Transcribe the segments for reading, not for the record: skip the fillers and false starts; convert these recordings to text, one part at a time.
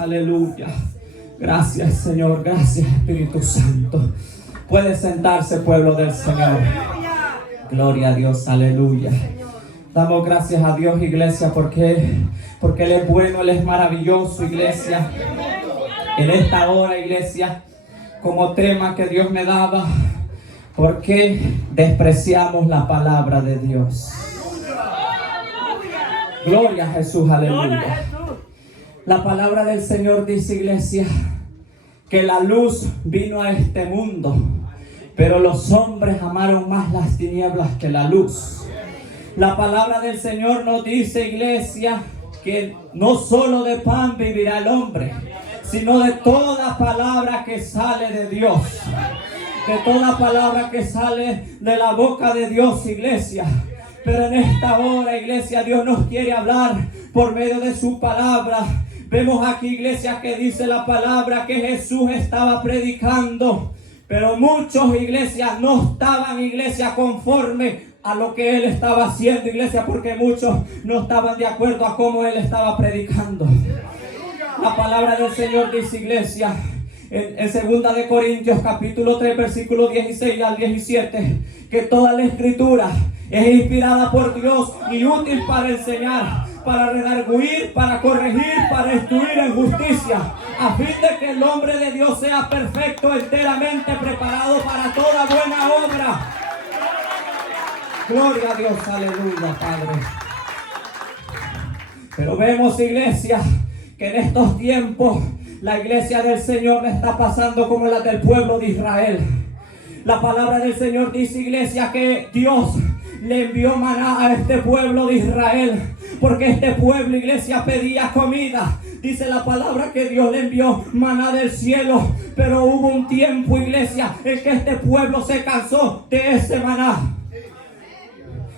Aleluya. Gracias, Señor. Gracias, Espíritu Santo. Puede sentarse, pueblo del Señor. Gloria a Dios. Aleluya. Damos gracias a Dios, iglesia, porque Él es bueno, Él es maravilloso, iglesia. En esta hora, iglesia, como tema que Dios me daba, ¿por qué despreciamos la palabra de Dios? Gloria a Jesús. Aleluya. La palabra del Señor dice, iglesia, que la luz vino a este mundo, pero los hombres amaron más las tinieblas que la luz. La palabra del Señor nos dice, iglesia, que no solo de pan vivirá el hombre, sino de toda palabra que sale de Dios. De toda palabra que sale de la boca de Dios, iglesia. Pero en esta hora, iglesia, Dios nos quiere hablar por medio de su palabra. Vemos aquí, iglesia, que dice la palabra que Jesús estaba predicando, pero muchos, iglesia, no estaban, iglesia, conforme a lo que Él estaba haciendo, iglesia, porque muchos no estaban de acuerdo a cómo Él estaba predicando. La palabra del Señor dice, iglesia, en 2 de Corintios capítulo 3 versículo 16 al 17, que toda la escritura es inspirada por Dios y útil para enseñar, para redarguir, para corregir, para instruir en justicia, a fin de que el hombre de Dios sea perfecto, enteramente preparado para toda buena obra. Gloria a Dios, aleluya, Padre. Pero vemos, iglesia, que en estos tiempos la iglesia del Señor está pasando como la del pueblo de Israel. La palabra del Señor dice, iglesia, que Dios le envió maná a este pueblo de Israel, porque este pueblo, iglesia, pedía comida. Dice la palabra que Dios le envió maná del cielo, pero hubo un tiempo, iglesia, en que este pueblo se cansó de ese maná.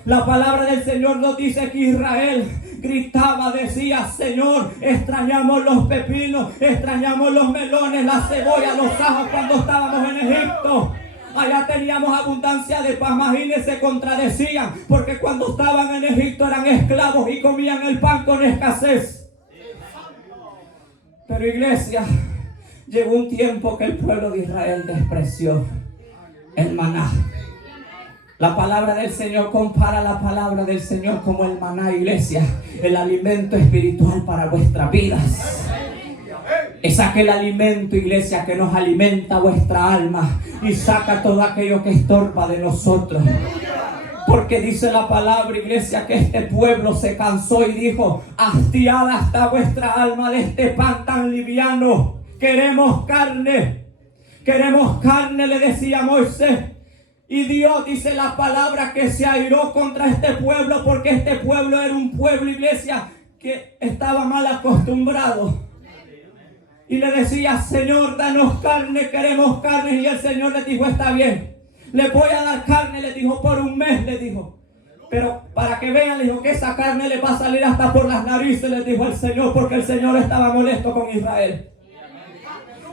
La palabra del Señor nos dice que Israel gritaba, decía, Señor, extrañamos los pepinos, extrañamos los melones, la cebolla, los ajos cuando estábamos en Egipto. Allá teníamos abundancia de pan. Imagínense, se contradecían, porque cuando estaban en Egipto eran esclavos y comían el pan con escasez. Pero, iglesia, llegó un tiempo que el pueblo de Israel despreció el maná. La palabra del Señor compara la palabra del Señor como el maná, iglesia, el alimento espiritual para vuestras vidas. Es aquel alimento, iglesia, que nos alimenta vuestra alma y saca todo aquello que estorba de nosotros. Porque dice la palabra, iglesia, que este pueblo se cansó y dijo, hastiada está vuestra alma de este pan tan liviano. Queremos carne, le decía Moisés. Y Dios, dice la palabra, que se airó contra este pueblo, porque este pueblo era un pueblo, iglesia, que estaba mal acostumbrado. Y le decía, Señor, danos carne, queremos carne. Y el Señor le dijo, está bien, le voy a dar carne, le dijo, por un mes, le dijo. Pero para que vean, le dijo, que esa carne le va a salir hasta por las narices, le dijo el Señor, porque el Señor estaba molesto con Israel.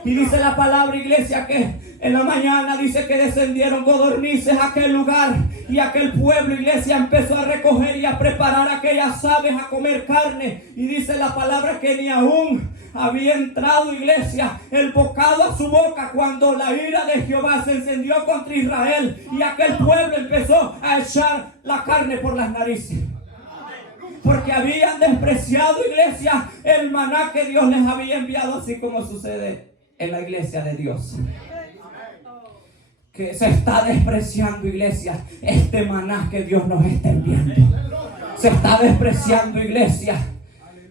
Y dice la palabra, iglesia, que en la mañana dice que descendieron codornices a aquel lugar. Y aquel pueblo, iglesia, empezó a recoger y a preparar aquellas aves a comer carne. Y dice la palabra que ni aún había entrado, iglesia, el bocado a su boca cuando la ira de Jehová se encendió contra Israel. Y aquel pueblo empezó a echar la carne por las narices, porque habían despreciado, iglesia, el maná que Dios les había enviado, así como sucede en la iglesia de Dios, que se está despreciando, iglesia, este maná que Dios nos está enviando. Se está despreciando, iglesia.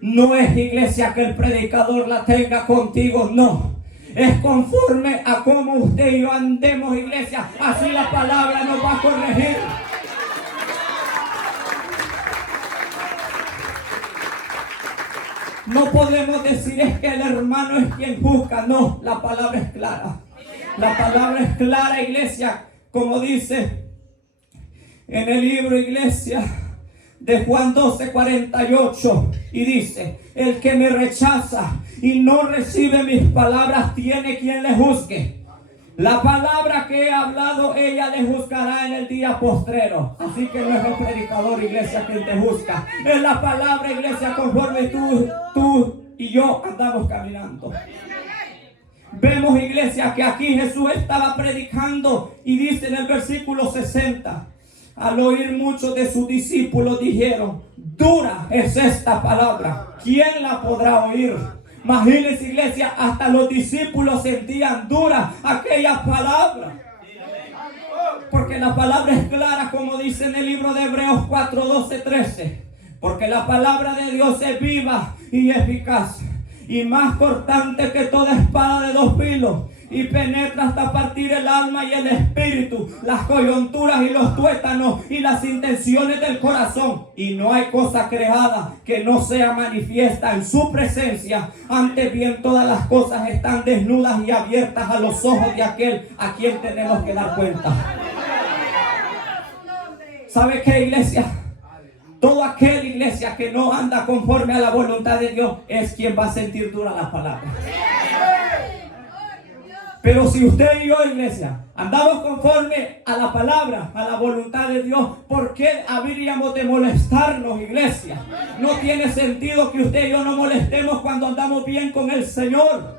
No es, iglesia, que el predicador la tenga contigo, no. Es conforme a cómo usted y yo andemos, iglesia. Así la palabra nos va a corregir. No podemos decir es que el hermano es quien juzga. No, la palabra es clara. La palabra es clara, iglesia, como dice en el libro, iglesia, de Juan 12:48, y dice, el que me rechaza y no recibe mis palabras tiene quien le juzgue. La palabra que he hablado, ella le juzgará en el día postrero. Así que no es el predicador, iglesia, quien te juzga. Es la palabra, iglesia, conforme tú y yo andamos caminando. Vemos, iglesia, que aquí Jesús estaba predicando y dice en el versículo 60, al oír muchos de sus discípulos dijeron, dura es esta palabra, ¿quién la podrá oír? Imagínense, iglesia, hasta los discípulos sentían dura aquella palabra. Porque la palabra es clara, como dice en el libro de Hebreos 4, 12, 13. Porque la palabra de Dios es viva y eficaz, y más cortante que toda espada de dos filos, y penetra hasta partir el alma y el espíritu, las coyunturas y los tuétanos y las intenciones del corazón. Y no hay cosa creada que no sea manifiesta en su presencia. Antes bien, todas las cosas están desnudas y abiertas a los ojos de aquel a quien tenemos que dar cuenta. ¿Sabe qué, iglesia? Todo aquel, iglesia, que no anda conforme a la voluntad de Dios es quien va a sentir dura la palabra. Pero si usted y yo, iglesia, andamos conforme a la palabra, a la voluntad de Dios, ¿por qué habríamos de molestarnos, iglesia? No tiene sentido que usted y yo no molestemos cuando andamos bien con el Señor.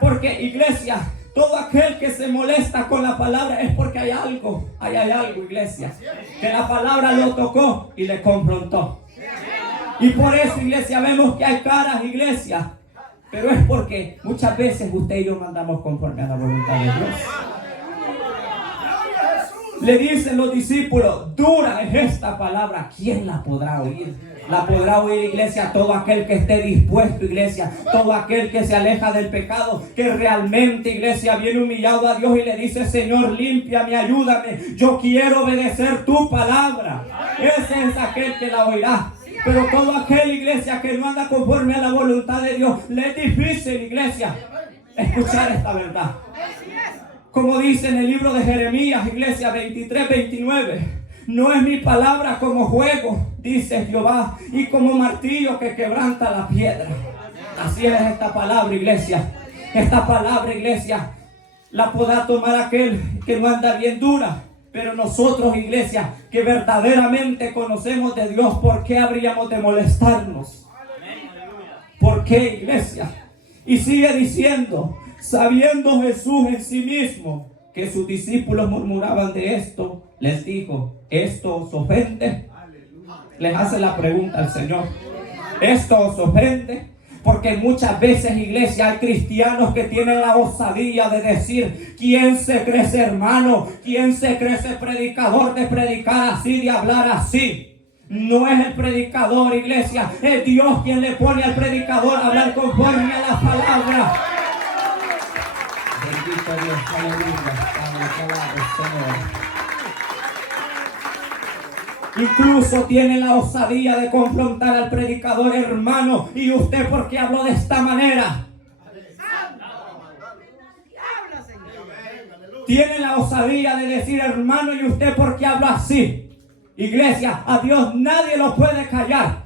Porque, iglesia, todo aquel que se molesta con la palabra es porque hay algo, iglesia, que la palabra lo tocó y le confrontó. Y por eso, iglesia, vemos que hay caras, iglesia. Pero es porque muchas veces usted y yo no andamos conforme a la voluntad de Dios. Le dicen los discípulos, dura es esta palabra, ¿quién la podrá oír? La podrá oír, iglesia, todo aquel que esté dispuesto, iglesia, todo aquel que se aleja del pecado, que realmente, iglesia, viene humillado a Dios y le dice, Señor, límpiame, ayúdame, yo quiero obedecer tu palabra. Ese es aquel que la oirá. Pero todo aquel, iglesia, que no anda conforme a la voluntad de Dios, le es difícil, iglesia, escuchar esta verdad. Como dice en el libro de Jeremías, iglesia, 23, 29. No es mi palabra como juego, dice Jehová, y como martillo que quebranta la piedra. Así es esta palabra, iglesia. Esta palabra, iglesia, la podrá tomar aquel que no anda bien dura. Pero nosotros, iglesia, que verdaderamente conocemos de Dios, ¿por qué habríamos de molestarnos? ¿Por qué, iglesia? Y sigue diciendo, sabiendo Jesús en sí mismo que sus discípulos murmuraban de esto, les dijo, ¿esto os ofende? Les hace la pregunta al Señor, ¿esto os ofende? Porque muchas veces, iglesia, hay cristianos que tienen la osadía de decir, ¿quién se cree ese hermano? ¿Quién se cree ese predicador de predicar así, de hablar así? No es el predicador, iglesia, es Dios quien le pone al predicador a hablar conforme a la palabra. Bendito Dios, aleluya, Señor. Incluso tiene la osadía de confrontar al predicador, hermano, y usted, ¿por qué habló de esta manera? Tiene la osadía de decir, hermano, y usted, ¿por qué habla así? Iglesia, a Dios nadie lo puede callar.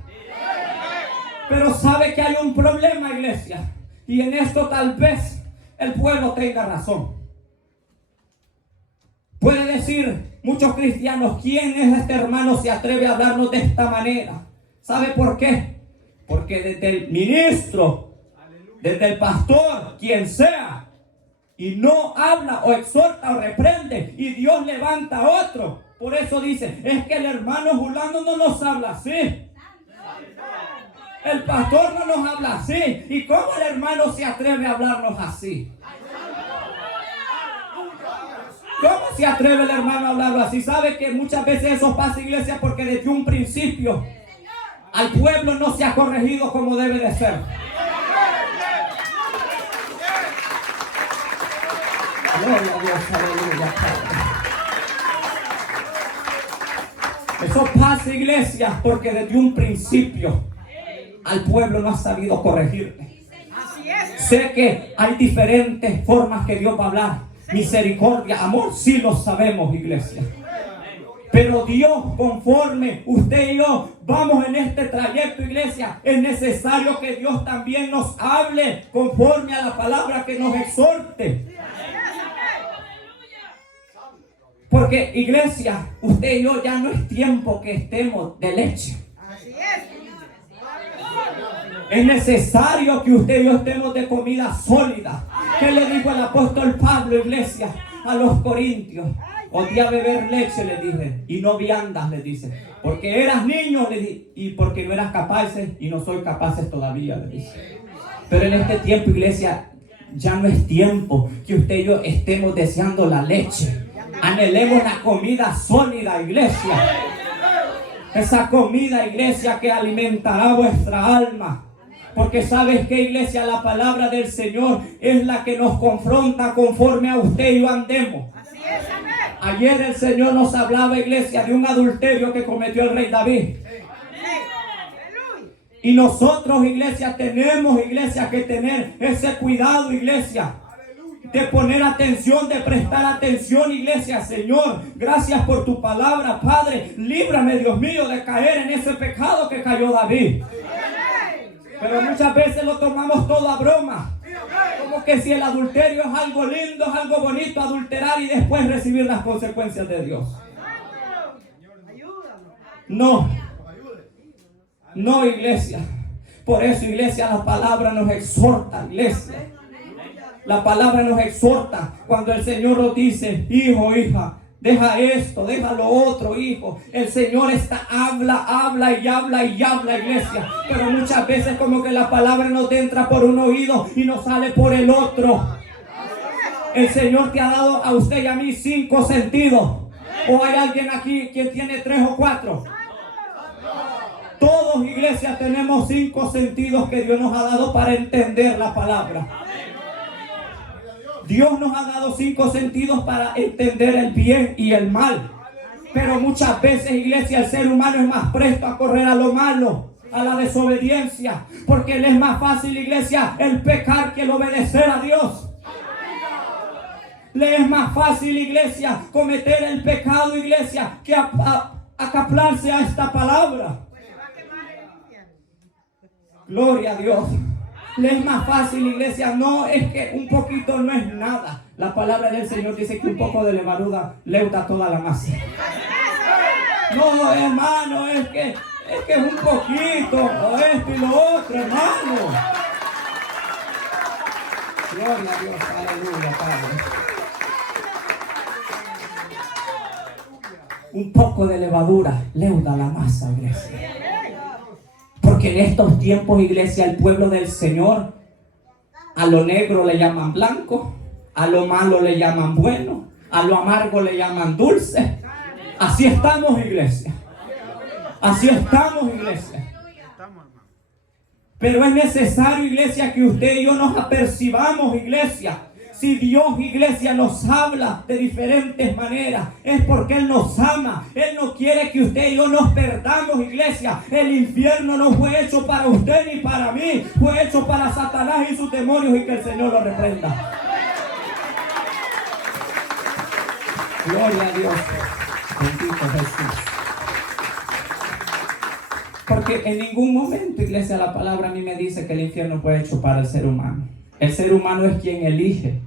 Pero sabe que hay un problema, iglesia, y en esto tal vez el pueblo tenga razón. Puede decir muchos cristianos, ¿quién es este hermano se atreve a hablarnos de esta manera? ¿Sabe por qué? Porque desde el ministro, desde el pastor, quien sea, y no habla o exhorta o reprende, y Dios levanta a otro. Por eso dice, es que el hermano Julano no nos habla así. El pastor no nos habla así. ¿Y cómo el hermano se atreve a hablarnos así? ¿Cómo se atreve el hermano a hablarlo así? ¿Sabe que muchas veces eso pasa, iglesia? Porque desde un principio al pueblo no se ha corregido como debe de ser. Gloria a Dios, aleluya. Eso pasa, iglesia, porque desde un principio al pueblo no ha sabido corregirte. Sé que hay diferentes formas que Dios va a hablar. Misericordia, amor, sí lo sabemos, iglesia. Pero Dios, conforme usted y yo vamos en este trayecto, iglesia, es necesario que Dios también nos hable conforme a la palabra, que nos exhorte. Porque, iglesia, usted y yo ya no es tiempo que estemos de leche. Es necesario que usted y yo estemos de comida sólida. ¿Qué le dijo el apóstol Pablo, iglesia, a los corintios? Odia beber leche, le dije, y no viandas, le dice. Porque eras niño, le dije, y porque no eras capaces, y no soy capaces todavía, le dice. Pero en este tiempo, iglesia, ya no es tiempo que usted y yo estemos deseando la leche. Anhelemos la comida sólida, iglesia. Esa comida, iglesia, que alimentará vuestra alma. Porque sabes que, iglesia, la palabra del Señor es la que nos confronta conforme a usted y yo andemos. Así es, amén. Ayer el Señor nos hablaba, iglesia, de un adulterio que cometió el rey David. Y nosotros, iglesia, tenemos, iglesia, que tener ese cuidado, iglesia, de poner atención, de prestar atención, iglesia. Señor, gracias por tu palabra, Padre. Líbrame, Dios mío, de caer en ese pecado que cayó David. Pero muchas veces lo tomamos todo a broma. Como que si el adulterio es algo lindo, es algo bonito, adulterar y después recibir las consecuencias de Dios. No. No, iglesia. Por eso, iglesia, la palabra nos exhorta, iglesia. La palabra nos exhorta cuando el Señor nos dice: hijo, hija, deja esto, deja lo otro, hijo. El Señor habla y habla, iglesia. Pero muchas veces como que la palabra nos entra por un oído y nos sale por el otro. El Señor te ha dado a usted y a mí 5 sentidos. ¿O hay alguien aquí quien tiene 3 o 4? Todos, iglesia, tenemos 5 sentidos que Dios nos ha dado para entender la palabra. Dios nos ha dado 5 sentidos para entender el bien y el mal. Pero muchas veces, iglesia, el ser humano es más presto a correr a lo malo, a la desobediencia. Porque le es más fácil, iglesia, el pecar que el obedecer a Dios. Le es más fácil, iglesia, cometer el pecado, iglesia, que acoplarse a esta palabra. Gloria a Dios. Le es más fácil, iglesia. No, es que un poquito no es nada. La palabra del Señor dice que un poco de levadura leuda toda la masa. No, hermano, es que es un poquito, o esto y lo otro, hermano. Gloria a Dios, aleluya, Padre. Un poco de levadura leuda la masa, iglesia. Porque en estos tiempos, iglesia, el pueblo del Señor, a lo negro le llaman blanco, a lo malo le llaman bueno, a lo amargo le llaman dulce. Así estamos, iglesia. Así estamos, iglesia. Pero es necesario, iglesia, que usted y yo nos apercibamos, iglesia. Si Dios, iglesia, nos habla de diferentes maneras, es porque Él nos ama. Él no quiere que usted y yo nos perdamos, iglesia. El infierno no fue hecho para usted ni para mí. Fue hecho para Satanás y sus demonios, y que el Señor lo reprenda. Gloria a Dios. Bendito Jesús. Porque en ningún momento, iglesia, la palabra a mí me dice que el infierno fue hecho para el ser humano. El ser humano es quien elige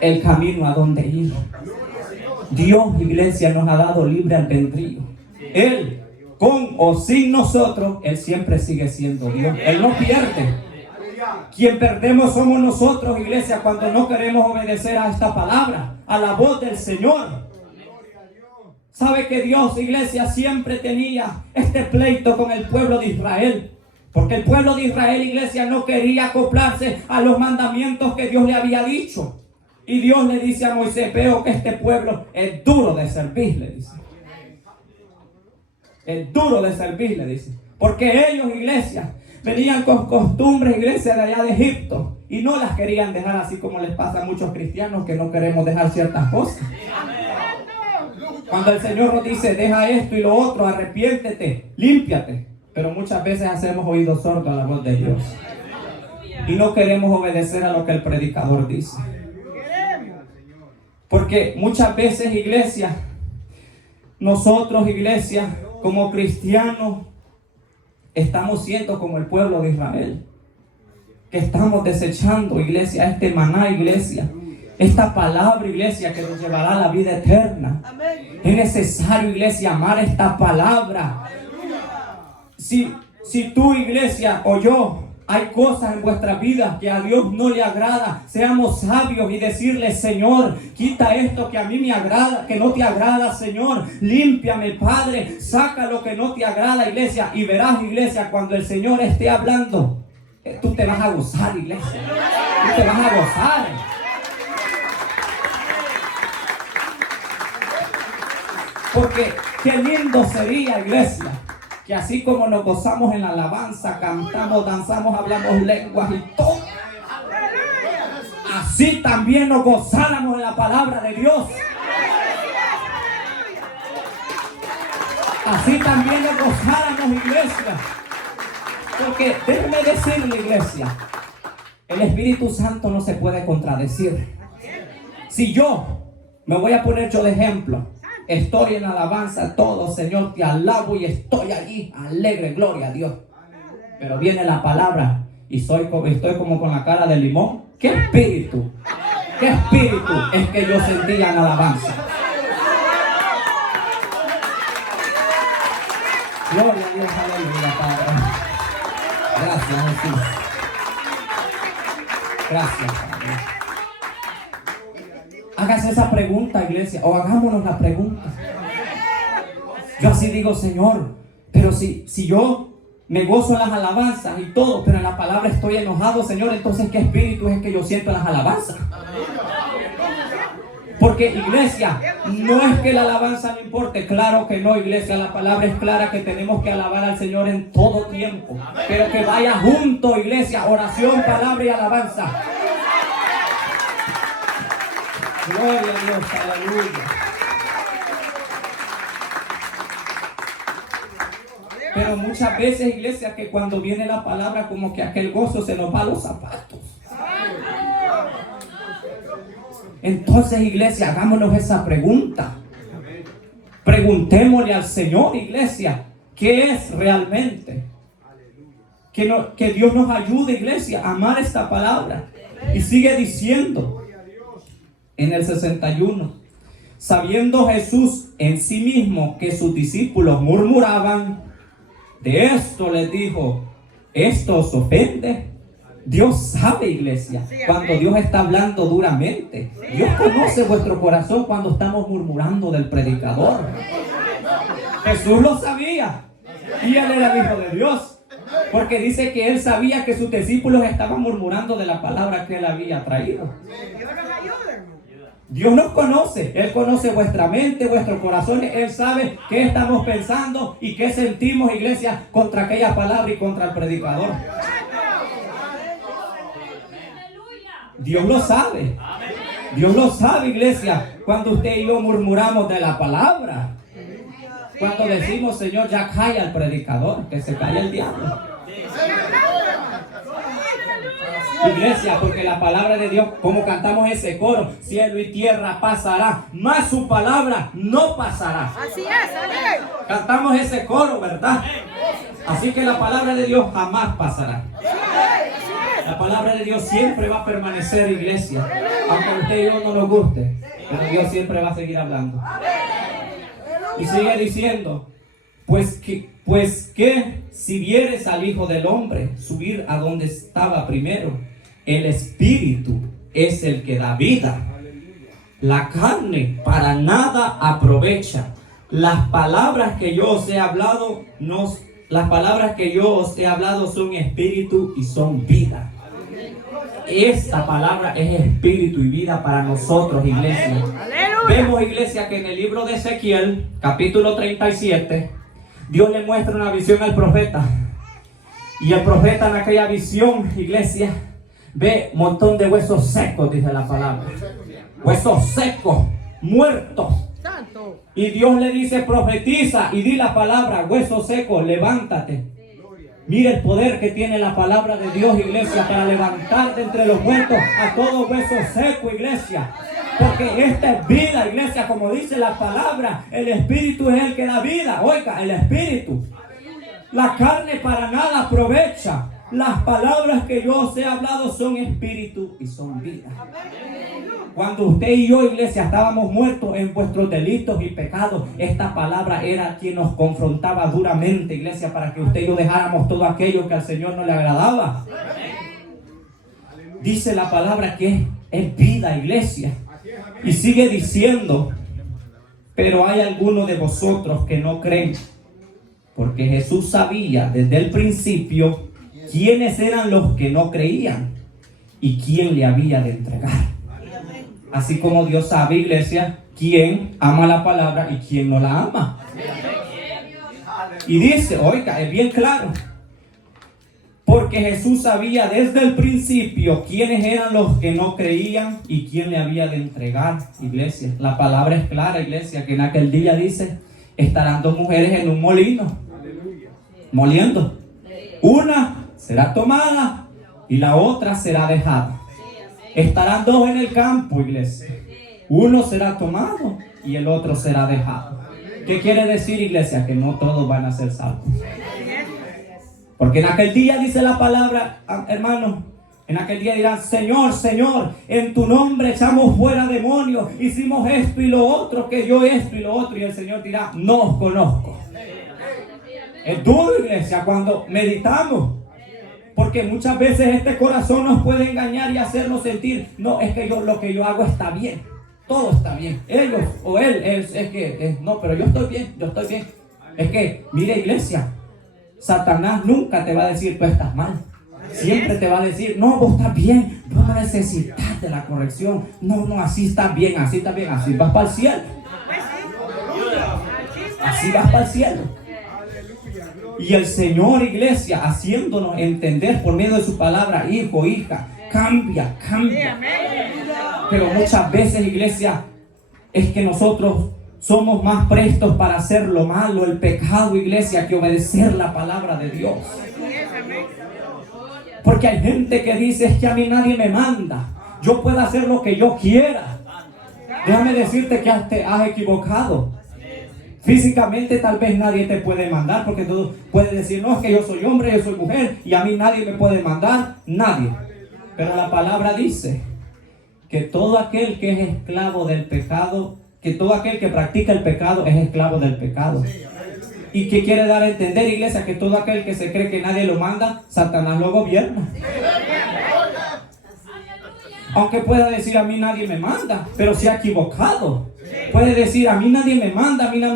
el camino a donde ir. Dios, iglesia, nos ha dado libre albedrío. Él, con o sin nosotros, Él siempre sigue siendo Dios. Él no pierde. Quien perdemos somos nosotros, iglesia, cuando no queremos obedecer a esta palabra, a la voz del Señor. Sabe que Dios, iglesia, siempre tenía este pleito con el pueblo de Israel. Porque el pueblo de Israel, iglesia, no quería acoplarse a los mandamientos que Dios le había dicho. Y Dios le dice a Moisés: veo que este pueblo es duro de servir, le dice. Es duro de servir, le dice. Porque ellos, iglesia, venían con costumbres, iglesia, de allá de Egipto. Y no las querían dejar, así como les pasa a muchos cristianos que no queremos dejar ciertas cosas. Cuando el Señor nos dice: deja esto y lo otro, arrepiéntete, límpiate. Pero muchas veces hacemos oídos sordos a la voz de Dios. Y no queremos obedecer a lo que el predicador dice. Porque muchas veces, iglesia, nosotros, iglesia, como cristianos, estamos siendo como el pueblo de Israel. Que estamos desechando, iglesia, este maná, iglesia. Esta palabra, iglesia, que nos llevará a la vida eterna. Es necesario, iglesia, amar esta palabra. Si Si tú, iglesia, o yo, hay cosas en vuestra vida que a Dios no le agrada, seamos sabios y decirle: Señor, quita esto que a mí me agrada, que no te agrada, Señor. Límpiame, Padre, saca lo que no te agrada, iglesia. Y verás, iglesia, cuando el Señor esté hablando, tú te vas a gozar, iglesia. Tú te vas a gozar. Porque qué lindo sería, iglesia, que así como nos gozamos en la alabanza, cantamos, danzamos, hablamos lenguas y todo, así también nos gozáramos en la palabra de Dios. Así también nos gozáramos, iglesia. Porque déjeme decirle, iglesia, el Espíritu Santo no se puede contradecir. Si yo me voy a poner yo de ejemplo, estoy en alabanza, todo, Señor, te alabo y estoy allí, alegre, gloria a Dios. Pero viene la palabra y estoy como con la cara de limón. ¿Qué espíritu es que yo sentía en alabanza? Gloria a Dios, aleluya, Padre. Gracias, Jesús. Gracias, Padre. Hágase esa pregunta, iglesia, o hagámonos la pregunta. Yo así digo: Señor, pero si yo me gozo en las alabanzas y todo, pero en la palabra estoy enojado, Señor, entonces ¿qué espíritu es que yo siento en las alabanzas? Porque, iglesia, no es que la alabanza no importe, claro que no, iglesia, la palabra es clara que tenemos que alabar al Señor en todo tiempo, pero que vaya junto, iglesia, oración, palabra y alabanza. Gloria a Dios, aleluya. Pero muchas veces, iglesia, que cuando viene la palabra, como que aquel gozo se nos va a los zapatos. Entonces, iglesia, hagámonos esa pregunta. Preguntémosle al Señor, iglesia, ¿qué es realmente? Que Dios nos ayude, iglesia, a amar esta palabra. Y sigue diciendo en el 61: sabiendo Jesús en sí mismo que sus discípulos murmuraban, de esto les dijo: ¿esto os ofende? Dios sabe, iglesia, cuando Dios está hablando duramente. Dios conoce vuestro corazón cuando estamos murmurando del predicador. Jesús lo sabía y él era el Hijo de Dios, porque dice que él sabía que sus discípulos estaban murmurando de la palabra que él había traído. Dios nos conoce, Él conoce vuestra mente, vuestros corazones. Él sabe qué estamos pensando y qué sentimos, iglesia, contra aquella palabra y contra el predicador. Dios lo sabe. Dios lo sabe, iglesia, cuando usted y yo murmuramos de la palabra. Cuando decimos: Señor, ya calla el predicador, que se calla el diablo. Iglesia, porque la palabra de Dios, como cantamos ese coro, cielo y tierra pasará, mas su palabra no pasará. Así es, amén. Cantamos ese coro, ¿verdad? Así que la palabra de Dios jamás pasará. La palabra de Dios siempre va a permanecer, iglesia, aunque a usted y yo no nos guste, pero Dios siempre va a seguir hablando. Y sigue diciendo: pues que si vieres al Hijo del Hombre subir a donde estaba primero, el Espíritu es el que da vida. La carne para nada aprovecha. Las palabras que yo os he hablado son espíritu y son vida. Esta palabra es espíritu y vida para nosotros, iglesia. Vemos, iglesia, que en el libro de Ezequiel, capítulo 37, Dios le muestra una visión al profeta. Y el profeta en aquella visión, iglesia, ve un montón de huesos secos, dice la palabra. Huesos secos, muertos. Y Dios le dice: profetiza y di la palabra: huesos secos, levántate. Mira el poder que tiene la palabra de Dios, iglesia, para levantar de entre los muertos a todo hueso seco, iglesia. Porque esta es vida, iglesia, como dice la palabra. El Espíritu es el que da vida. Oiga, el Espíritu. La carne para nada aprovecha. Las palabras que yo os he hablado son espíritu y son vida. Cuando usted y yo, iglesia, estábamos muertos en vuestros delitos y pecados, esta palabra era quien nos confrontaba duramente, iglesia, para que usted y yo dejáramos todo aquello que al Señor no le agradaba. Dice la palabra que es vida, iglesia. Y sigue diciendo, pero hay algunos de vosotros que no creen, porque Jesús sabía desde el principio quiénes eran los que no creían y quién le había de entregar. Así como Dios sabe, iglesia, quién ama la palabra y quién no la ama. Y dice, oiga, es bien claro, porque Jesús sabía desde el principio quiénes eran los que no creían y quién le había de entregar, iglesia. La palabra es clara, iglesia, que en aquel día dice, estarán dos mujeres en un molino, moliendo. Una será tomada y la otra será dejada. Estarán dos en el campo, iglesia. Uno será tomado y el otro será dejado. ¿Qué quiere decir, iglesia? Que no todos van a ser salvos. Porque en aquel día dice la palabra, hermano, en aquel día dirán, Señor, Señor, en tu nombre echamos fuera demonios, hicimos esto y lo otro, que yo esto y lo otro. Y el Señor dirá, no os conozco. Es duro, iglesia, cuando meditamos. Porque muchas veces este corazón nos puede engañar y hacernos sentir, no, es que lo que yo hago está bien, todo está bien. Ellos o él, no, pero yo estoy bien. Es que, mire, iglesia, Satanás nunca te va a decir, tú estás mal. Siempre te va a decir, no, vos estás bien, vos no necesitas de la corrección. No, así estás bien, así vas para el cielo. Así vas para el cielo. Y el Señor, iglesia, haciéndonos entender por medio de su palabra, hijo, hija, cambia. Pero muchas veces, iglesia, es que nosotros somos más prestos para hacer lo malo, el pecado, iglesia, que obedecer la palabra de Dios. Porque hay gente que dice, es que a mí nadie me manda, yo puedo hacer lo que yo quiera. Déjame decirte que te has equivocado. Físicamente tal vez nadie te puede mandar, porque tú puedes decir, no, es que yo soy hombre, yo soy mujer y a mí nadie me puede mandar, nadie. Pero la palabra dice que todo aquel que es esclavo del pecado, que todo aquel que practica el pecado es esclavo del pecado. ¿Y qué quiere dar a entender, iglesia? Que todo aquel que se cree que nadie lo manda, Satanás lo gobierna. Aunque pueda decir, a mí nadie me manda, pero se ha equivocado. Puede decir, a mí nadie me manda, a mí no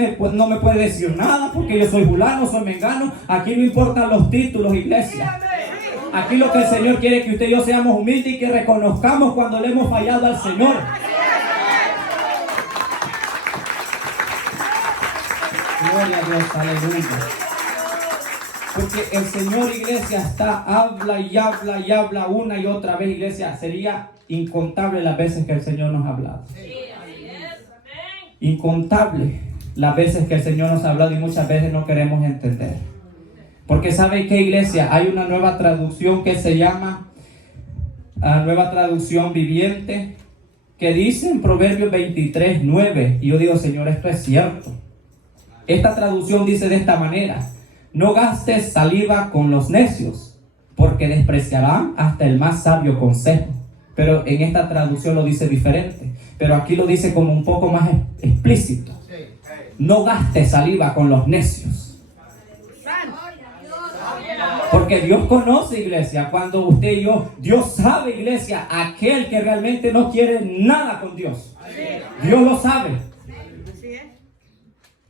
me puede decir nada porque yo soy fulano, soy mengano. Aquí no importan los títulos, iglesia. Aquí lo que el Señor quiere es que usted y yo seamos humildes y que reconozcamos cuando le hemos fallado al Señor. Gloria a Dios, aleluya. Porque el Señor, iglesia, habla y habla una y otra vez, iglesia. Sería incontable las veces que el Señor nos ha hablado. Incontable las veces que el Señor nos ha hablado y muchas veces no queremos entender. Porque ¿sabe qué, iglesia? Hay una nueva traducción que se llama Nueva Traducción Viviente, que dice en Proverbios 23:9. Y yo digo, Señor, esto es cierto. Esta traducción dice de esta manera: no gastes saliva con los necios, porque despreciarán hasta el más sabio consejo. Pero en esta traducción lo dice diferente. Pero aquí lo dice como un poco más explícito. No gastes saliva con los necios. Porque Dios conoce, iglesia, cuando usted y yo, Dios sabe, iglesia, aquel que realmente no quiere nada con Dios. Dios lo sabe.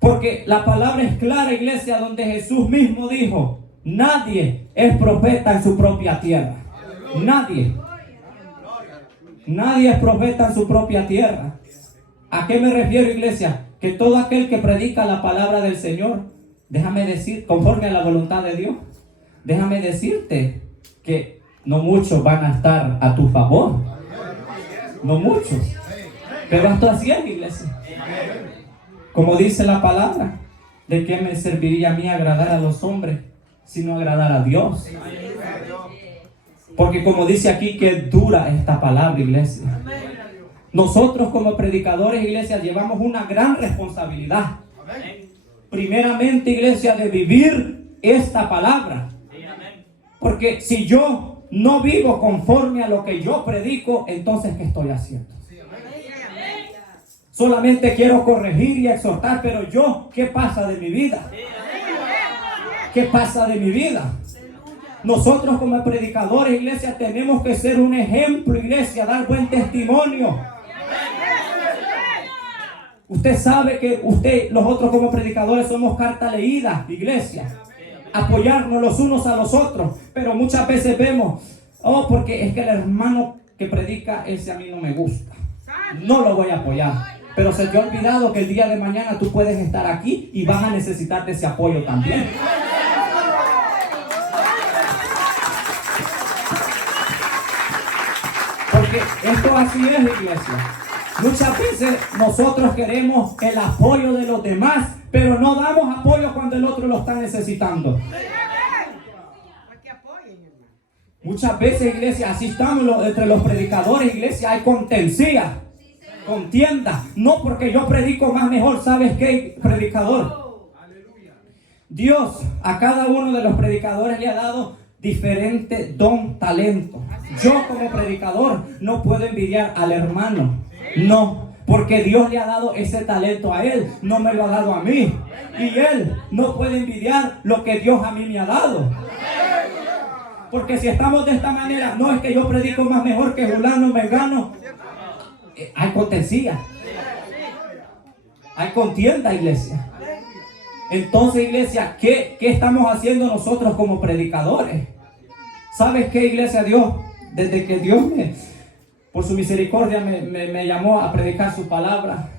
Porque la palabra es clara, iglesia, donde Jesús mismo dijo, nadie es profeta en su propia tierra. Nadie. Nadie es profeta en su propia tierra. ¿A qué me refiero, iglesia? Que todo aquel que predica la palabra del Señor, déjame decir, conforme a la voluntad de Dios, déjame decirte que no muchos van a estar a tu favor. No muchos. Pero hasta así es, iglesia. Como dice la palabra, ¿de qué me serviría a mí agradar a los hombres sino agradar a Dios? Porque como dice aquí, que dura esta palabra, iglesia. Nosotros como predicadores, iglesia, llevamos una gran responsabilidad. Primeramente, iglesia, de vivir esta palabra. Porque si yo no vivo conforme a lo que yo predico, entonces ¿qué estoy haciendo? Solamente quiero corregir y exhortar, pero yo, ¿qué pasa de mi vida? ¿Qué pasa de mi vida? Nosotros como predicadores, iglesia, tenemos que ser un ejemplo, iglesia, dar buen testimonio. Usted sabe que nosotros como predicadores somos carta leída, iglesia. Apoyarnos los unos a los otros. Pero muchas veces vemos, porque es que el hermano que predica, ese a mí no me gusta. No lo voy a apoyar. Pero se te ha olvidado que el día de mañana tú puedes estar aquí y vas a necesitar de ese apoyo también. Porque esto así es, iglesia. Muchas veces nosotros queremos el apoyo de los demás, pero no damos apoyo cuando el otro lo está necesitando. Muchas veces, iglesia, así estamos entre los predicadores, iglesia, hay contencia, contienda. No porque yo predico más mejor, ¿sabes qué, predicador? Dios a cada uno de los predicadores le ha dado diferente don, talento. Yo como predicador no puedo envidiar al hermano, no, porque Dios le ha dado ese talento a él, no me lo ha dado a mí. Y él no puede envidiar lo que Dios a mí me ha dado. Porque si estamos de esta manera, no es que yo predico más mejor que fulano, mengano. Hay contencia, hay contienda, iglesia. Entonces, iglesia, ¿qué estamos haciendo nosotros como predicadores? ¿Sabes qué, iglesia? Dios, desde que Dios por su misericordia me llamó a predicar su palabra,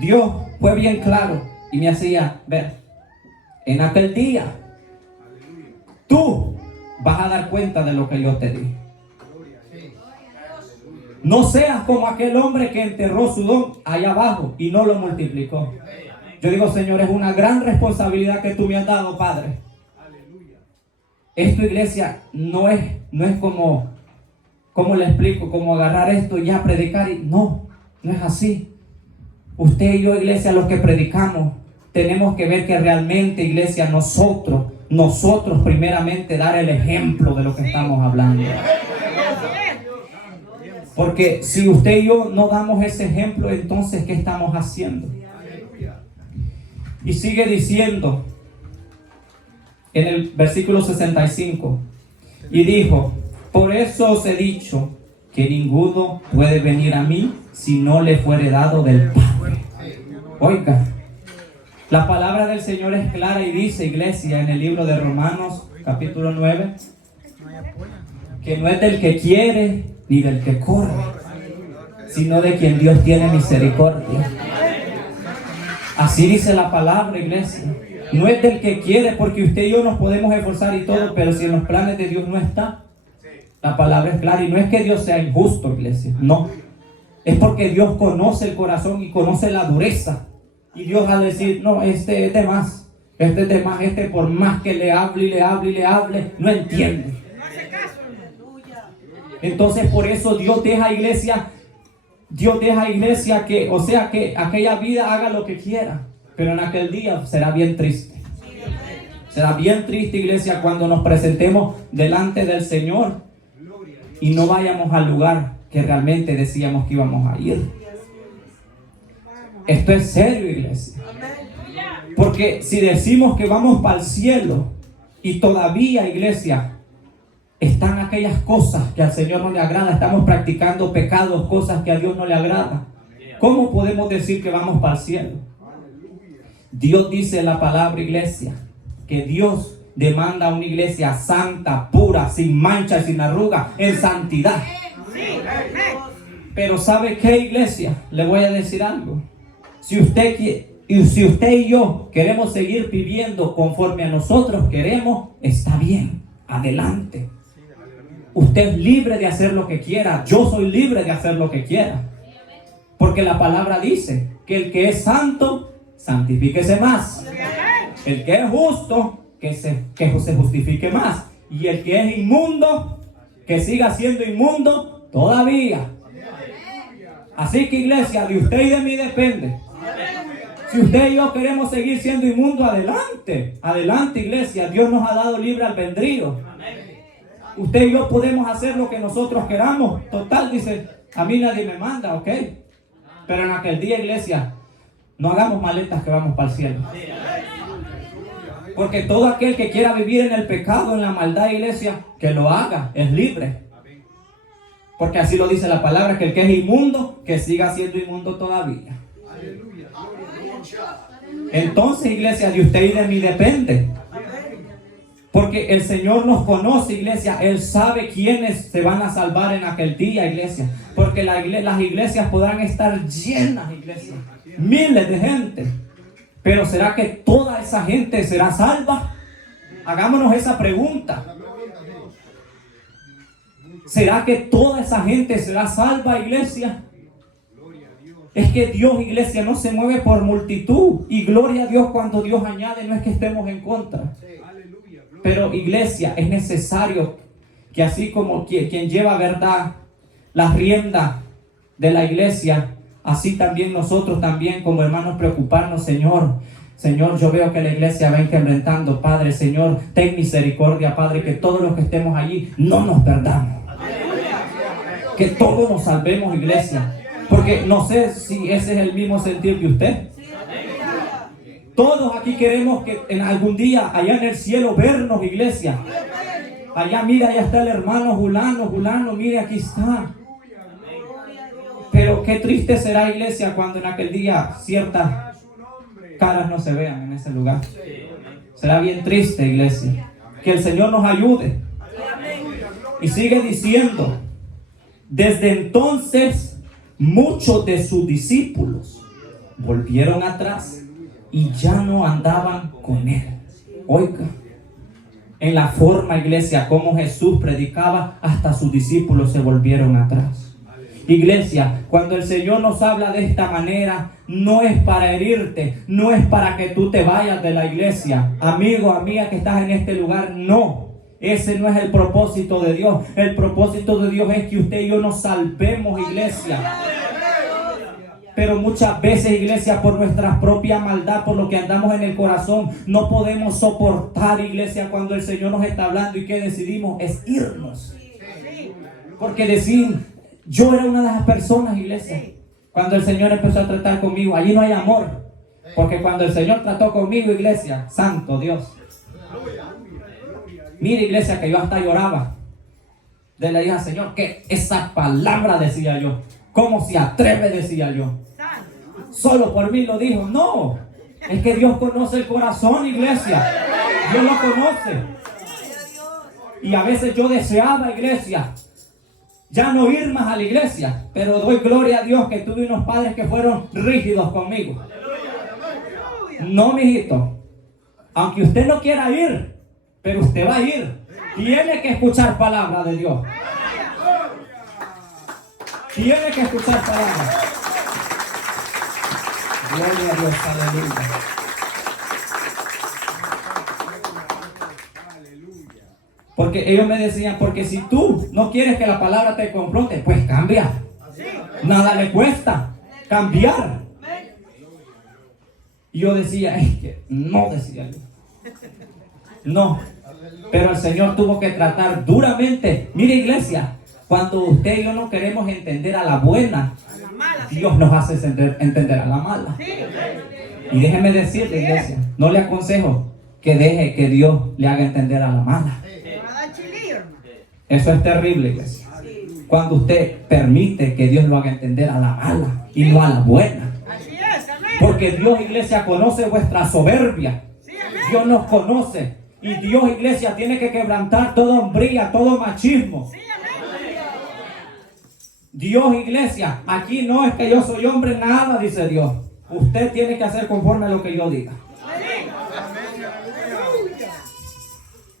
Dios fue bien claro y me hacía ver, en aquel día tú vas a dar cuenta de lo que yo te di. No seas como aquel hombre que enterró su don allá abajo y no lo multiplicó. Yo digo, Señor, es una gran responsabilidad que tú me has dado, Padre. Esto, iglesia, no es como le explico, como agarrar esto y ya predicar. No es así. Usted y yo, iglesia, los que predicamos, tenemos que ver que realmente, iglesia, nosotros primeramente dar el ejemplo de lo que estamos hablando. Porque si usted y yo no damos ese ejemplo, entonces ¿qué estamos haciendo? Y sigue diciendo en el versículo 65, y dijo, por eso os he dicho que ninguno puede venir a mí si no le fuere dado del Padre. Oiga, la palabra del Señor es clara y dice, iglesia, en el libro de Romanos, capítulo 9, que no es del que quiere ni del que corre, sino de quien Dios tiene misericordia. Así dice la palabra, iglesia. No es del que quiere, porque usted y yo nos podemos esforzar y todo, pero si en los planes de Dios no está, la palabra es clara. Y no es que Dios sea injusto, iglesia, no. Es porque Dios conoce el corazón y conoce la dureza. Y Dios va a decir, no, este es de más. Este es de más, por más que le hable y le hable y le hable, no entiende. Entonces por eso Dios deja iglesia que, o sea, que aquella vida haga lo que quiera, pero en aquel día será bien triste. Será bien triste, iglesia, cuando nos presentemos delante del Señor y no vayamos al lugar que realmente decíamos que íbamos a ir. Esto es serio, iglesia. Porque si decimos que vamos para el cielo y todavía, iglesia, están aquellas cosas que al Señor no le agrada, estamos practicando pecados, cosas que a Dios no le agrada, ¿cómo podemos decir que vamos para el cielo? Dios dice en la palabra, iglesia, que Dios demanda una iglesia santa, pura, sin mancha, sin arruga, en santidad. Pero ¿sabe qué, iglesia? Le voy a decir algo. Si usted y yo queremos seguir viviendo conforme a nosotros queremos, está bien, adelante. Usted es libre de hacer lo que quiera. Yo soy libre de hacer lo que quiera. Porque la palabra dice que el que es santo, santifíquese más. El que es justo, que se justifique más. Y el que es inmundo, que siga siendo inmundo todavía. Así que, iglesia, de usted y de mí depende. Si usted y yo queremos seguir siendo inmundos, adelante. Adelante, iglesia. Dios nos ha dado libre albedrío. usted y yo podemos hacer lo que nosotros queramos. Total, dice, a mí nadie me manda, ¿ok? Pero en aquel día, iglesia, no hagamos maletas que vamos para el cielo. Porque todo aquel que quiera vivir en el pecado, en la maldad, iglesia, que lo haga, es libre. Porque así lo dice la palabra, que el que es inmundo, que siga siendo inmundo todavía. Entonces, iglesia, de usted y de mí depende. Porque el Señor nos conoce, iglesia. Él sabe quiénes se van a salvar en aquel día, iglesia. Porque las iglesias podrán estar llenas, iglesia. Miles de gente. Pero ¿será que toda esa gente será salva? Hagámonos esa pregunta. ¿Será que toda esa gente será salva, iglesia? Es que Dios, iglesia, no se mueve por multitud. Y gloria a Dios cuando Dios añade, no es que estemos en contra. Pero, iglesia, es necesario que así como quien lleva, verdad, las riendas de la iglesia, así también nosotros también como hermanos preocuparnos, Señor, yo veo que la iglesia va incrementando, Padre, Señor, ten misericordia, Padre, que todos los que estemos allí no nos perdamos. Que todos nos salvemos, iglesia. Porque no sé si ese es el mismo sentir de usted. Todos aquí queremos que en algún día, allá en el cielo, vernos, iglesia. Allá, mira, allá está el hermano Julano, mire, aquí está. Pero qué triste será, iglesia, cuando en aquel día ciertas caras no se vean en ese lugar. Será bien triste, iglesia. Que el Señor nos ayude. Y sigue diciendo, desde entonces muchos de sus discípulos volvieron atrás y ya no andaban con él. Oiga, en la forma, iglesia, como Jesús predicaba, hasta sus discípulos se volvieron atrás. Iglesia, cuando el Señor nos habla de esta manera, no es para herirte, no es para que tú te vayas de la iglesia. Amigo, amiga que estás en este lugar, no. Ese no es el propósito de Dios. El propósito de Dios es que usted y yo nos salvemos, iglesia. Pero muchas veces, iglesia, por nuestra propia maldad, por lo que andamos en el corazón, no podemos soportar, iglesia, cuando el Señor nos está hablando y que decidimos es irnos. Porque decir, yo era una de las personas, iglesia, cuando el Señor empezó a tratar conmigo, allí no hay amor. Porque cuando el Señor trató conmigo, iglesia, santo Dios. Mire, iglesia, que yo hasta lloraba. Le dije al Señor que esa palabra, decía yo. ¿Cómo se atreve? Decía yo. Solo por mí lo dijo. No, es que Dios conoce el corazón, iglesia. Dios lo conoce. Y a veces yo deseaba, iglesia, ya no ir más a la iglesia. Pero doy gloria a Dios que tuve unos padres que fueron rígidos conmigo. No, mijito, aunque usted no quiera ir, pero usted va a ir. Tiene que escuchar palabra de Dios. Tiene que escuchar palabra. Gloria a Dios, aleluya. Porque ellos me decían, porque si tú no quieres que la palabra te confronte, pues cambia. Nada le cuesta cambiar. Y yo decía, es que no, decía yo. No. Pero el Señor tuvo que tratar duramente. Mire, iglesia, cuando usted y yo no queremos entender a la buena, Dios nos hace entender a la mala. Y déjeme decirle, iglesia, no le aconsejo que deje que Dios le haga entender a la mala. Eso es terrible, iglesia. Cuando usted permite que Dios lo haga entender a la mala y no a la buena. Porque Dios, iglesia, conoce vuestra soberbia. Dios nos conoce. Y Dios, iglesia, tiene que quebrantar toda hombría, todo machismo. Dios, iglesia, aquí no es que yo soy hombre, nada, dice Dios. Usted tiene que hacer conforme a lo que yo diga.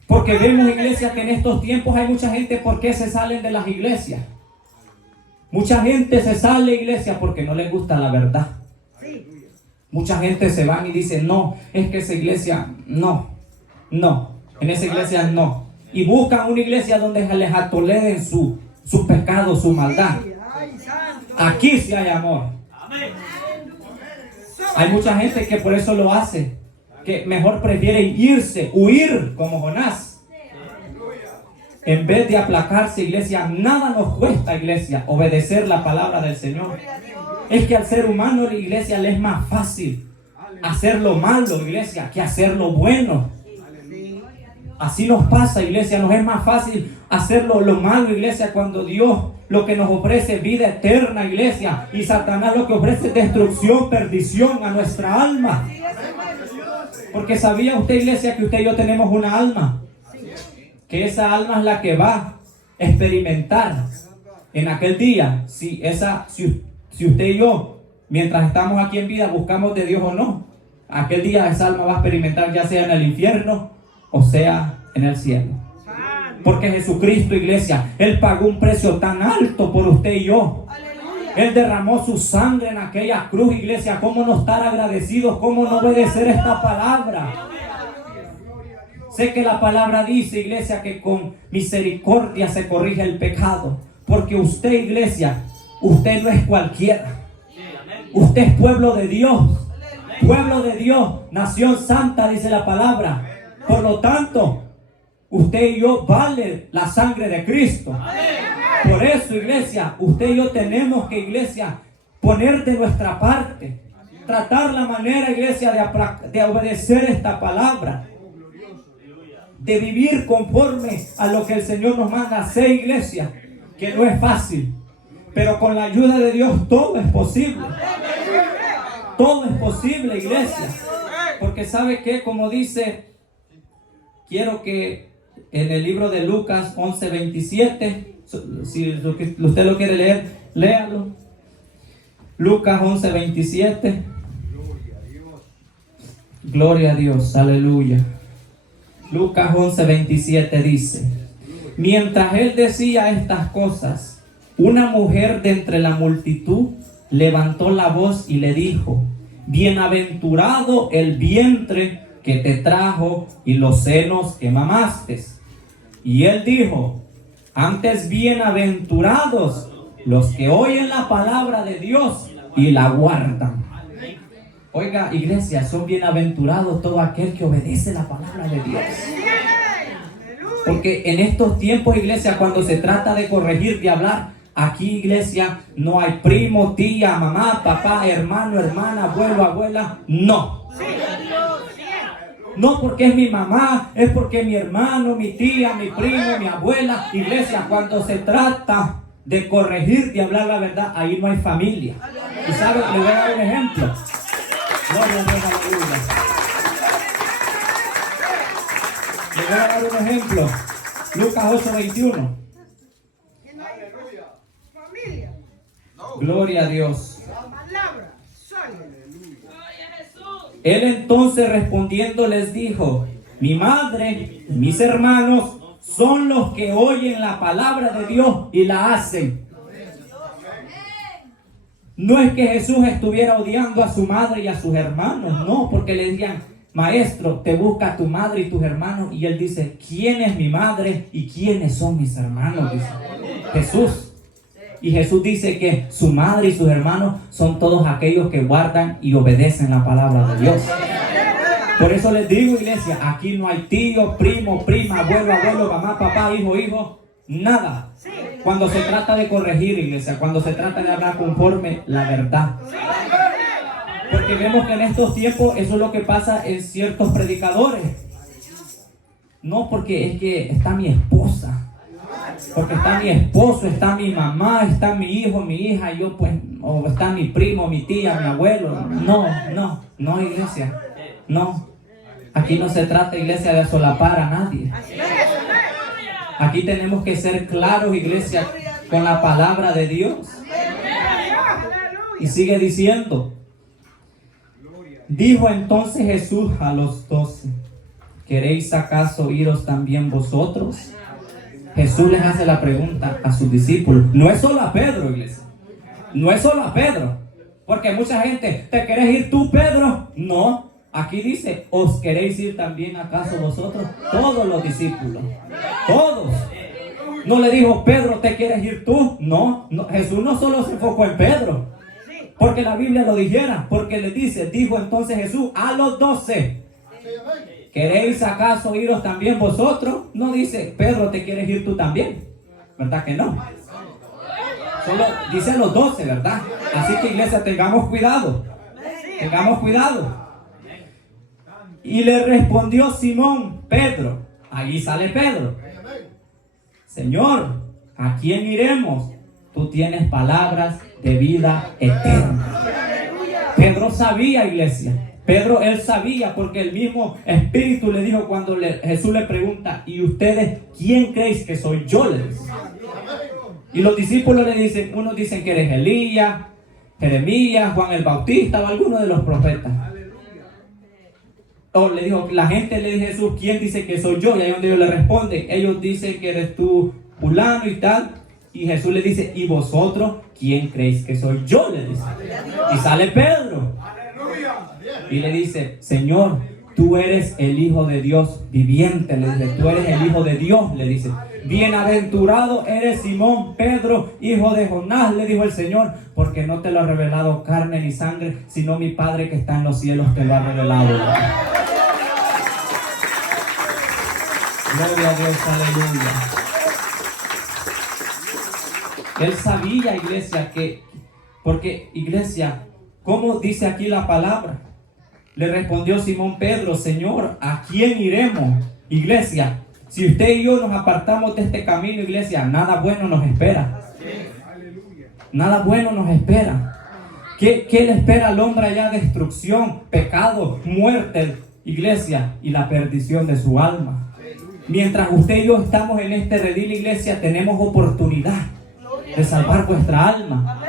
Porque vemos, iglesia, que en estos tiempos hay mucha gente, ¿por qué se salen de las iglesias? Mucha gente se sale, iglesia, porque no les gusta la verdad. Mucha gente se van y dice, no, es que esa iglesia, no, en esa iglesia no. Y buscan una iglesia donde les atoleren su pecado, su maldad. Aquí sí hay amor. Hay mucha gente que por eso lo hace, que mejor prefiere irse, huir como Jonás. En vez de aplacarse, iglesia, nada nos cuesta, iglesia, obedecer la palabra del Señor. Es que al ser humano, la iglesia, le es más fácil hacer lo malo, iglesia, que hacer lo bueno. Así nos pasa, iglesia, nos es más fácil hacerlo lo malo, iglesia, cuando Dios lo que nos ofrece es vida eterna, iglesia, y Satanás lo que ofrece es destrucción, perdición a nuestra alma. Porque ¿sabía usted, iglesia, que usted y yo tenemos una alma? Que esa alma es la que va a experimentar en aquel día si usted y yo, mientras estamos aquí en vida, buscamos de Dios o no. Aquel día esa alma va a experimentar, ya sea en el infierno o sea en el cielo. Porque Jesucristo, iglesia, Él pagó un precio tan alto por usted y yo. Él derramó su sangre en aquella cruz, iglesia. ¿Cómo no estar agradecidos? ¿Cómo no obedecer esta palabra? Sé que la palabra dice, iglesia, que con misericordia se corrige el pecado. Porque usted, iglesia, usted no es cualquiera. Usted es pueblo de Dios. Pueblo de Dios, nación santa, dice la palabra. Por lo tanto, usted y yo vale la sangre de Cristo. Por eso, iglesia, usted y yo tenemos que, iglesia, poner de nuestra parte. Tratar la manera, iglesia, de obedecer esta palabra. De vivir conforme a lo que el Señor nos manda hacer, iglesia. Que no es fácil. Pero con la ayuda de Dios todo es posible. Todo es posible, iglesia. Porque ¿sabe qué? Como dice... Quiero que en el libro de Lucas 11:27, si usted lo quiere leer, léalo. Lucas 11:27. Gloria a Dios, aleluya. Lucas 11:27 dice: mientras él decía estas cosas, una mujer de entre la multitud levantó la voz y le dijo: bienaventurado el vientre que te trajo y los senos que mamaste. Y él dijo: antes bienaventurados los que oyen la palabra de Dios y la guardan. Oiga, iglesia, son bienaventurados todo aquel que obedece la palabra de Dios. Porque en estos tiempos, iglesia, cuando se trata de corregir, de hablar, aquí, iglesia, no hay primo, tía, mamá, papá, hermano, hermana, abuelo, abuela. No. No porque es mi mamá, es porque mi hermano, mi tía, mi primo, mi abuela. Iglesia, cuando se trata de corregir, de hablar la verdad, ahí no hay familia. ¿Y sabe? Le voy a dar un ejemplo. Gloria a Dios, aleluya. Le voy a dar un ejemplo. Lucas 8:21. Gloria a Dios. Él entonces respondiendo les dijo: mi madre y mis hermanos son los que oyen la palabra de Dios y la hacen. No es que Jesús estuviera odiando a su madre y a sus hermanos, no, porque le decían: maestro, te busca tu madre y tus hermanos. Y él dice: ¿quién es mi madre y quiénes son mis hermanos? Dice Jesús. Y Jesús dice que su madre y sus hermanos son todos aquellos que guardan y obedecen la palabra de Dios. Por eso les digo, iglesia, aquí no hay tío, primo, prima, abuelo, abuelo, mamá, papá, hijo, hijo, nada. Cuando se trata de corregir, iglesia, cuando se trata de hablar conforme la verdad. Porque vemos que en estos tiempos eso es lo que pasa en ciertos predicadores. No porque es que está mi esposa, porque está mi esposo, está mi mamá, está mi hijo, mi hija, yo pues, o está mi primo, mi tía, mi abuelo. No, iglesia, no. Aquí no se trata, iglesia, de solapar a nadie. Aquí tenemos que ser claros, iglesia, con la palabra de Dios. Y sigue diciendo: dijo entonces Jesús a los 12: ¿queréis acaso iros también vosotros? Jesús les hace la pregunta a sus discípulos. No es solo a Pedro, iglesia. No es solo a Pedro. Porque mucha gente: ¿te querés ir tú, Pedro? No. Aquí dice: ¿os queréis ir también acaso vosotros? Todos los discípulos. Todos. No le dijo: Pedro, ¿te quieres ir tú? No. Jesús no solo se enfocó en Pedro, porque la Biblia lo dijera. Porque le dice: dijo entonces Jesús a los 12. ¿queréis acaso iros también vosotros? No dice, Pedro, ¿te quieres ir tú también? ¿Verdad que no? Solo dice los 12, ¿verdad? Así que, iglesia, tengamos cuidado. Tengamos cuidado. Y le respondió Simón, Pedro. Allí sale Pedro. Señor, ¿a quién iremos? Tú tienes palabras de vida eterna. Pedro sabía, iglesia. Pedro, él sabía, porque el mismo Espíritu le dijo cuando Jesús le pregunta, ¿y ustedes quién creéis que soy yo? Le dice. Y los discípulos le dicen, unos dicen que eres Elías, Jeremías, Juan el Bautista o alguno de los profetas. O le dijo, la gente le dice a Jesús, ¿quién dice que soy yo? Y ahí donde ellos le responden, ellos dicen que eres tú, fulano y tal. Y Jesús le dice, ¿y vosotros quién creéis que soy yo? Le dice. Y sale Pedro. Y le dice, Señor, tú eres el Hijo de Dios viviente. Le dice, tú eres el Hijo de Dios. Le dice, bienaventurado eres Simón Pedro, hijo de Jonás, le dijo el Señor, porque no te lo ha revelado carne ni sangre, sino mi Padre que está en los cielos te lo ha revelado. Gloria a Dios, aleluya. Él sabía, iglesia, porque iglesia, ¿cómo dice aquí la palabra? Le respondió Simón Pedro, Señor, ¿a quién iremos? Iglesia, si usted y yo nos apartamos de este camino, iglesia, nada bueno nos espera. Nada bueno nos espera. ¿Qué le espera al hombre allá? Destrucción, pecado, muerte, iglesia, y la perdición de su alma. Mientras usted y yo estamos en este redil, iglesia, tenemos oportunidad de salvar vuestra alma.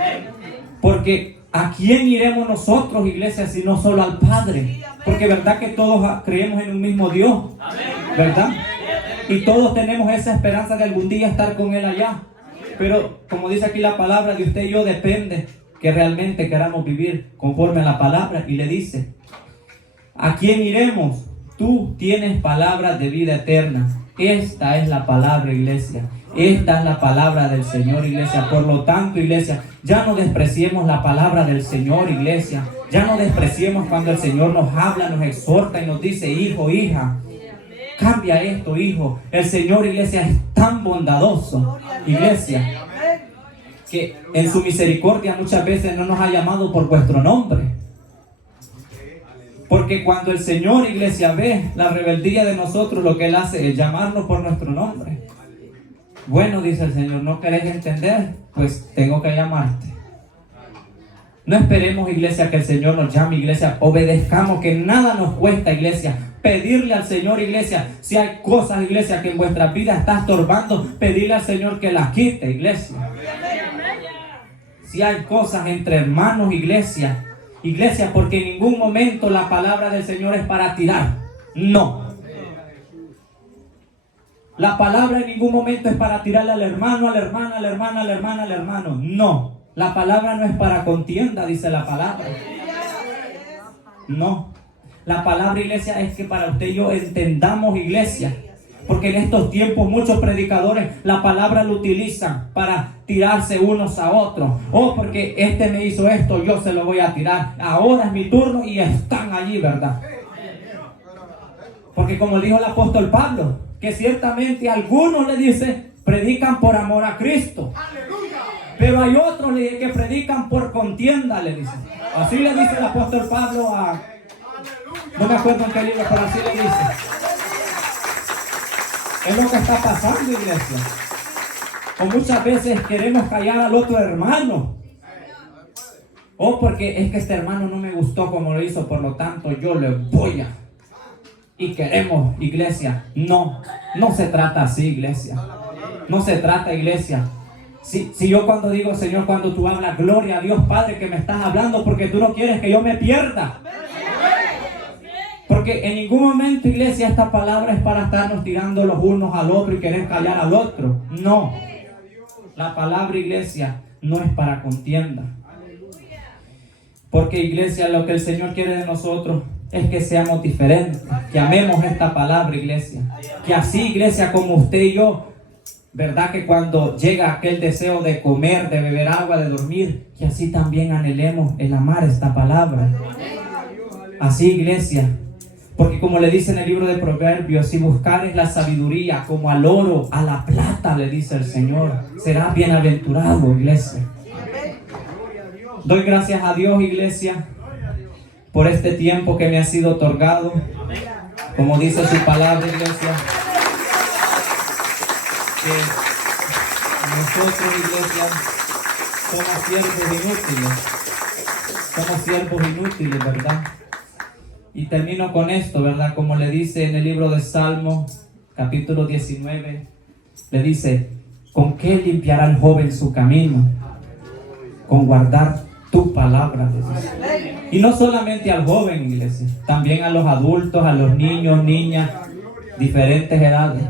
Porque ¿a quién iremos nosotros, iglesia, si no solo al Padre? Porque verdad que todos creemos en un mismo Dios, ¿verdad? Y todos tenemos esa esperanza de algún día estar con Él allá. Pero como dice aquí la palabra, de usted y yo depende que realmente queramos vivir conforme a la palabra. Y le dice, ¿a quién iremos? Tú tienes palabras de vida eterna. Esta es la palabra, iglesia. Esta es la palabra del Señor, iglesia. Por lo tanto, iglesia, ya no despreciemos la palabra del Señor, iglesia. Ya no despreciemos cuando el Señor nos habla, nos exhorta y nos dice, hijo, hija, cambia esto, hijo. El Señor, iglesia, es tan bondadoso, iglesia, que en su misericordia muchas veces no nos ha llamado por vuestro nombre. Porque cuando el Señor, iglesia, ve la rebeldía de nosotros, lo que Él hace es llamarnos por nuestro nombre. Bueno, dice el Señor, ¿no querés entender? Pues tengo que llamarte. No esperemos, iglesia, que el Señor nos llame, iglesia. Obedezcamos, que nada nos cuesta, iglesia. Pedirle al Señor, iglesia. Si hay cosas, iglesia, que en vuestra vida está estorbando, pedirle al Señor que las quite, iglesia. Si hay cosas entre hermanos, iglesia. Iglesia, porque en ningún momento la palabra del Señor es para tirar. No. La palabra en ningún momento es para tirarle al hermano, a la hermana, a la hermana, a la hermana, al hermano. No. La palabra no es para contienda, dice la palabra. No. La palabra, iglesia, es que para usted y yo entendamos, iglesia. Porque en estos tiempos muchos predicadores la palabra lo utilizan para tirarse unos a otros. Oh, porque este me hizo esto, yo se lo voy a tirar. Ahora es mi turno y están allí, ¿verdad? Porque como dijo el apóstol Pablo, que ciertamente algunos le dicen, predican por amor a Cristo. Pero hay otros que predican por contienda, le dicen. Así le dice el apóstol Pablo a... No me acuerdo en qué libro, pero así le dice. Es lo que está pasando, iglesia. O muchas veces queremos callar al otro hermano. O porque es que este hermano no me gustó como lo hizo, por lo tanto yo le voy a... Y queremos, iglesia. No se trata así, iglesia. No se trata, iglesia. Si yo cuando digo, Señor, cuando tú hablas, gloria a Dios, Padre, que me estás hablando porque tú no quieres que yo me pierda. Porque en ningún momento, iglesia, esta palabra es para estarnos tirando los unos al otro y querer callar al otro. No. La palabra, iglesia, no es para contienda. Porque, iglesia, lo que el Señor quiere de nosotros es que seamos diferentes, que amemos esta palabra, iglesia. Que así, iglesia, como usted y yo, verdad que cuando llega aquel deseo de comer, de beber agua, de dormir, que así también anhelemos el amar esta palabra. Así, iglesia. Porque como le dice en el libro de Proverbios, si buscares la sabiduría como al oro, a la plata, le dice el Señor, serás bienaventurado, iglesia. Doy gracias a Dios, iglesia, por este tiempo que me ha sido otorgado. Como dice su palabra, iglesia, que nosotros, iglesia, somos siervos inútiles. Somos siervos inútiles, ¿verdad? Y termino con esto, ¿verdad? Como le dice en el libro de Salmos, capítulo 19, le dice, ¿con qué limpiará el joven su camino? Con guardar tu palabra. Y no solamente al joven, iglesia, también a los adultos, a los niños, niñas, diferentes edades.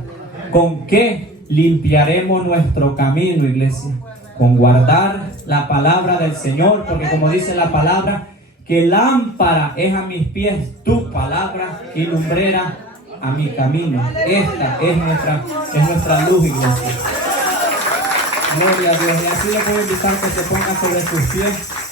¿Con qué limpiaremos nuestro camino, iglesia? Con guardar la palabra del Señor, porque como dice la palabra, que lámpara es a mis pies tu palabra y lumbrera a mi camino. Esta es nuestra luz, iglesia. Gloria a Dios. Y así le puedo invitar que se ponga sobre sus pies.